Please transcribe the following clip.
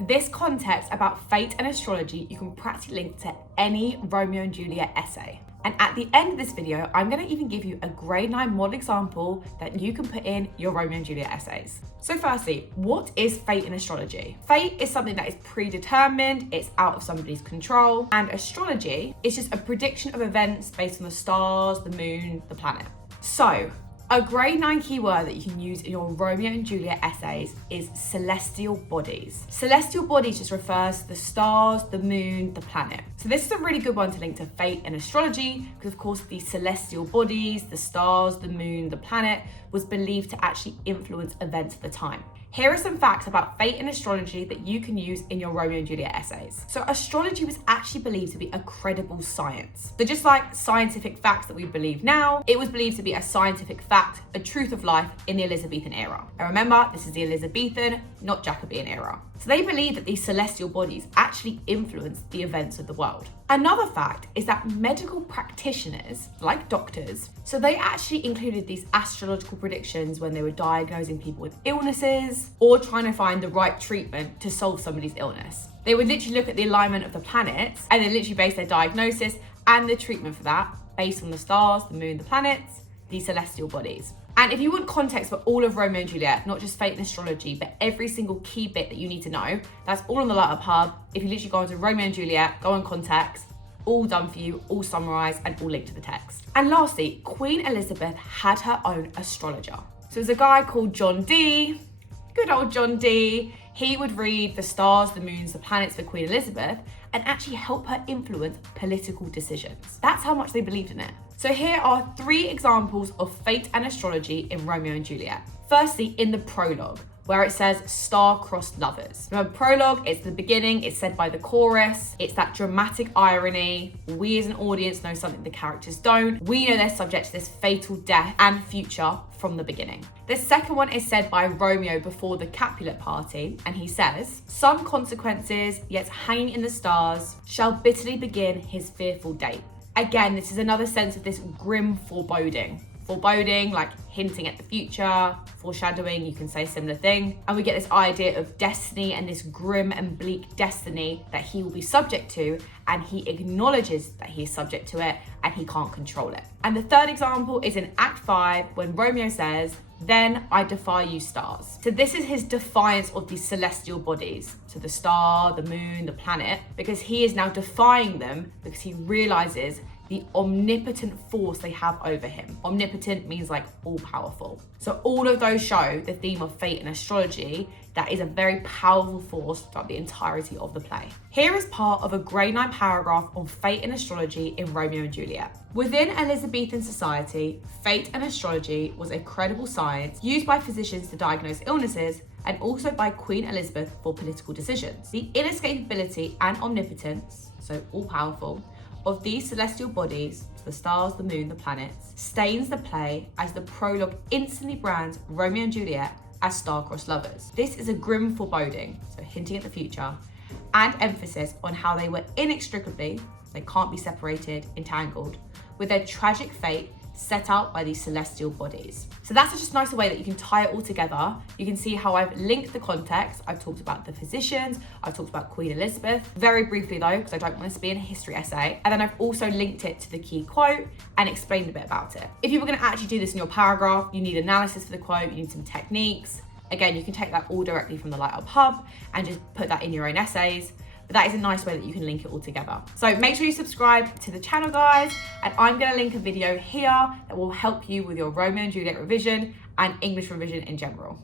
This context about fate and astrology you can practically link to any Romeo and Juliet essay. And at the end of this video, I'm going to even give you a grade 9 model example that you can put in your Romeo and Juliet essays. So firstly, what is fate in astrology? Fate is something that is predetermined, it's out of somebody's control, and astrology is just a prediction of events based on the stars, the moon, the planet. So, a grade 9 keyword that you can use in your Romeo and Juliet essays is celestial bodies. Celestial bodies just refers to the stars, the moon, the planet. So this is a really good one to link to fate and astrology because of course the celestial bodies, the stars, the moon, the planet was believed to actually influence events at the time. Here are some facts about fate and astrology that you can use in your Romeo and Juliet essays. So astrology was actually believed to be a credible science. So just like scientific facts that we believe now, it was believed to be a scientific fact, a truth of life in the Elizabethan era. And remember, this is the Elizabethan, not Jacobean era. So they believe that these celestial bodies actually influenced the events of the world. Another fact is that medical practitioners, like doctors, so they actually included these astrological predictions when they were diagnosing people with illnesses or trying to find the right treatment to solve somebody's illness. They would literally look at the alignment of the planets and then literally base their diagnosis and the treatment for that based on the stars, the moon, the planets, these celestial bodies. And if you want context for all of Romeo and Juliet, not just fate and astrology, but every single key bit that you need to know, that's all on the Lightup Hub. If you literally go onto Romeo and Juliet, go on context, all done for you, all summarized and all linked to the text. And lastly, Queen Elizabeth had her own astrologer. So there's a guy called John Dee, good old John Dee. He would read the stars, the moons, the planets for Queen Elizabeth and actually help her influence political decisions. That's how much they believed in it. So here are 3 examples of fate and astrology in Romeo and Juliet. Firstly, in the prologue, where it says star-crossed lovers. Remember, prologue, it's the beginning, it's said by the chorus, it's that dramatic irony. We as an audience know something the characters don't. We know they're subject to this fatal death and future from the beginning. The second one is said by Romeo before the Capulet party, and he says, some consequences, yet hanging in the stars, shall bitterly begin his fearful date. Again, this is another sense of this grim foreboding. Foreboding, like hinting at the future, foreshadowing, you can say a similar thing. And we get this idea of destiny and this grim and bleak destiny that he will be subject to, and he acknowledges that he is subject to it and he can't control it. And the third example is in Act 5 when Romeo says, then I defy you stars. So this is his defiance of these celestial bodies. So the star, the moon, the planet, because he is now defying them because he realizes the omnipotent force they have over him. Omnipotent means like all powerful. So all of those show the theme of fate and astrology that is a very powerful force throughout the entirety of the play. Here is part of a grade 9 paragraph on fate and astrology in Romeo and Juliet. Within Elizabethan society, fate and astrology was a credible science used by physicians to diagnose illnesses and also by Queen Elizabeth for political decisions. The inescapability and omnipotence, so all powerful, of these celestial bodies, the stars, the moon, the planets, stains the play as the prologue instantly brands Romeo and Juliet as star-crossed lovers. This is a grim foreboding, so hinting at the future, and emphasis on how they were inextricably, they can't be separated, entangled, with their tragic fate set out by these celestial bodies. So that's just a nicer way that you can tie it all together. You can see how I've linked the context. I've talked about the physicians, I've talked about Queen Elizabeth, very briefly though, because I don't want this to be in a history essay. And then I've also linked it to the key quote and explained a bit about it. If you were gonna actually do this in your paragraph, you need analysis for the quote, you need some techniques. Again, you can take that all directly from the Lightup Hub and just put that in your own essays. But that is a nice way that you can link it all together. So make sure you subscribe to the channel, guys, and I'm gonna link a video here that will help you with your Romeo and Juliet revision and English revision in general.